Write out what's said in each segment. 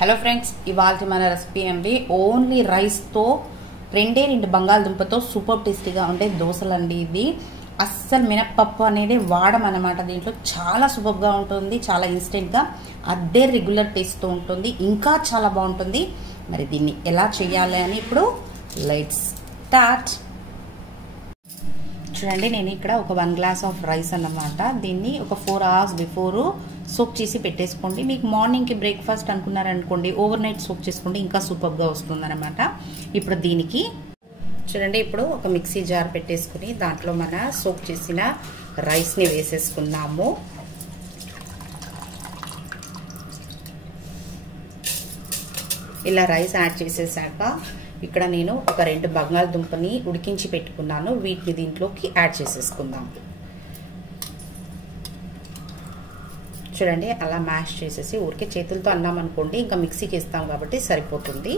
Hello friends, ఇవాళ మన recipe అండి ఓన్లీ రైస్తో రెండు బంగాళదుంపతో సూపర్ టేస్టీగా ఉండే దోశలండి. ఇది అస్సలు మినప్పప్పు అనేది వాడమన్నమాట. దీంట్లో చాలా సూపర్గా ఉంటుంది, చాలా ఇన్స్టెంట్గా అదే రెగ్యులర్ టేస్ట్తో ఉంటుంది, ఇంకా చాలా బాగుంటుంది. మరి దీన్ని ఎలా చేయాలి అని ఇప్పుడు లెట్స్ స్టార్ట్. చూడండి, నేను ఇక్కడ ఒక 1 గ్లాస్ ఆఫ్ రైస్ అన్నమాట. దీన్ని ఒక 4 hours బిఫోర్ సోక్ చేసి పెట్టేసుకోండి. మీకు మార్నింగ్కి బ్రేక్ఫాస్ట్ అనుకున్నారనుకోండి, ఓవర్ నైట్ సోక్ చేసుకోండి, ఇంకా సూపర్గా వస్తుంది అనమాట. ఇప్పుడు దీనికి చూడండి, ఇప్పుడు ఒక మిక్సీ జార్ పెట్టేసుకుని దాంట్లో మన సోక్ చేసిన రైస్ని వేసేసుకున్నాము. ఇలా రైస్ యాడ్ చేసేసాక ఇక్కడ నేను ఒక 2 బంగాళదుంపని ఉడికించి పెట్టుకున్నాను. వీటిని దీంట్లోకి యాడ్ చేసేసుకుందాం. చూడండి, అలా మ్యాష్ చేసేసి ఊరికే చేతులతో అన్నాం అనుకోండి, ఇంకా మిక్సీకి ఇస్తాం కాబట్టి సరిపోతుంది.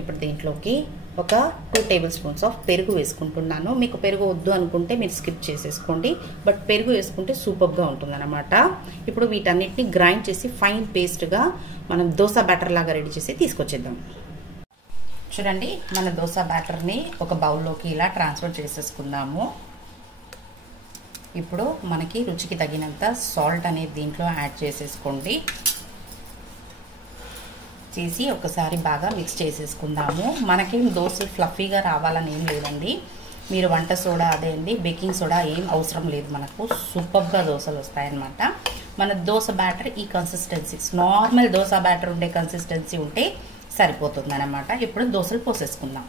ఇప్పుడు దీంట్లోకి ఒక 2 టేబుల్ స్పూన్స్ ఆఫ్ పెరుగు వేసుకుంటున్నాను. మీకు పెరుగు వద్దు అనుకుంటే మీరు స్కిప్ చేసేసుకోండి, బట్ పెరుగు వేసుకుంటే సూపర్గా ఉంటుంది అనమాట. ఇప్పుడు వీటన్నిటిని గ్రైండ్ చేసి ఫైన్ పేస్ట్గా మనం దోశ బ్యాటర్ లాగా రెడీ చేసి తీసుకొచ్చేద్దాం. చూడండి, మన దోశ బ్యాటర్ని ఒక బౌల్లోకి ఇలా ట్రాన్స్ఫర్ చేసేసుకుందాము. ఇప్పుడు మనకి రుచికి తగినంత సాల్ట్ అనేది దీంట్లో యాడ్ చేసేసుకోండి. చేసి ఒకసారి బాగా మిక్స్ చేసేసుకుందాము. మనకేం దోశలు ఫ్లఫీగా రావాలని ఏం లేదండి. మీరు వంట సోడా అదే అండి, బేకింగ్ సోడా ఏం అవసరం లేదు. మనకు సూపర్గా దోశలు వస్తాయన్నమాట. మన దోశ బ్యాటర్ ఈ కన్సిస్టెన్సీ, నార్మల్ దోశ బ్యాటర్ ఉండే కన్సిస్టెన్సీ ఉంటే సరిపోతుంది అనమాట. ఇప్పుడు దోశలు పోసేసుకుందాం.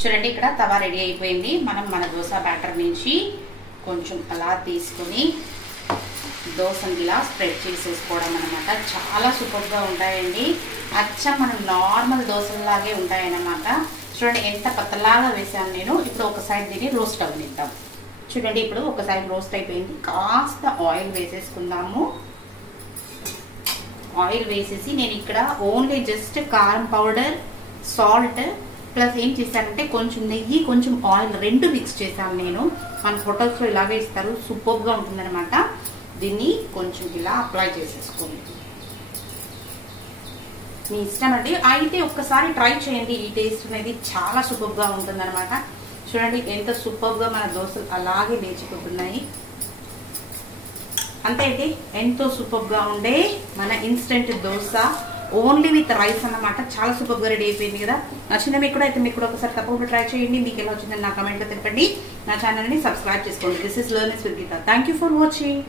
చూడండి, ఇక్కడ తవా రెడీ అయిపోయింది. మనం మన దోశ బ్యాటర్ నుంచి కొంచెం అలా తీసుకుని దోశని ఇలా స్ప్రెడ్ చేసేసుకోవడం అనమాట. చాలా సూపర్గా ఉంటాయండి. అచ్చం మనం నార్మల్ దోశలాగే ఉంటాయన్నమాట. చూడండి, ఎంత పతలాగా వేసాను నేను. ఇప్పుడు ఒక సైడ్ దీన్ని రోస్ట్ అవ్వనిద్దాం. చూడండి, ఇప్పుడు ఒక సైడ్ రోస్ట్ అయిపోయింది. కాస్త ఆయిల్ వేసేసుకుందాము. ఆయిల్ వేసేసి నేను ఇక్కడ ఓన్లీ జస్ట్ కారం పౌడర్, సాల్ట్ ప్లస్ ఏం చేశానంటే కొంచెం నెయ్యి, కొంచెం ఆయిల్ 2 మిక్స్ చేశాను నేను. మన హోటల్స్లో ఇలాగే ఇస్తారు, సూపర్గా ఉంటుందన్నమాట. దీన్ని కొంచెం ఇలా అప్లై చేసేసుకోండి. మీ ఇష్టం అండి, అయితే ఒక్కసారి ట్రై చేయండి. ఈ టేస్ట్ అనేది చాలా సూపర్గా ఉంటుందన్నమాట. చూడండి, ఎంత సూపర్గా మన దోశలు అలాగే లేచిపోతున్నాయి. అంతే అండి, ఎంతో సూపర్గా ఉండే మన instant dosa only with rice అన్నమాట. చాలా సూపర్గా రెడీ అయిపోయింది కదా. నచ్చిన మీకు కూడా అయితే మీకు కూడా ఒకసారి తప్పకుండా ట్రై చేయండి. మీకు ఎలా వచ్చిందని నా కమెంట్లో తెలపండి. నా ఛానల్ని సబ్స్క్రైబ్ చేసుకోండి. This is learnings with Geetha. Thank you for watching.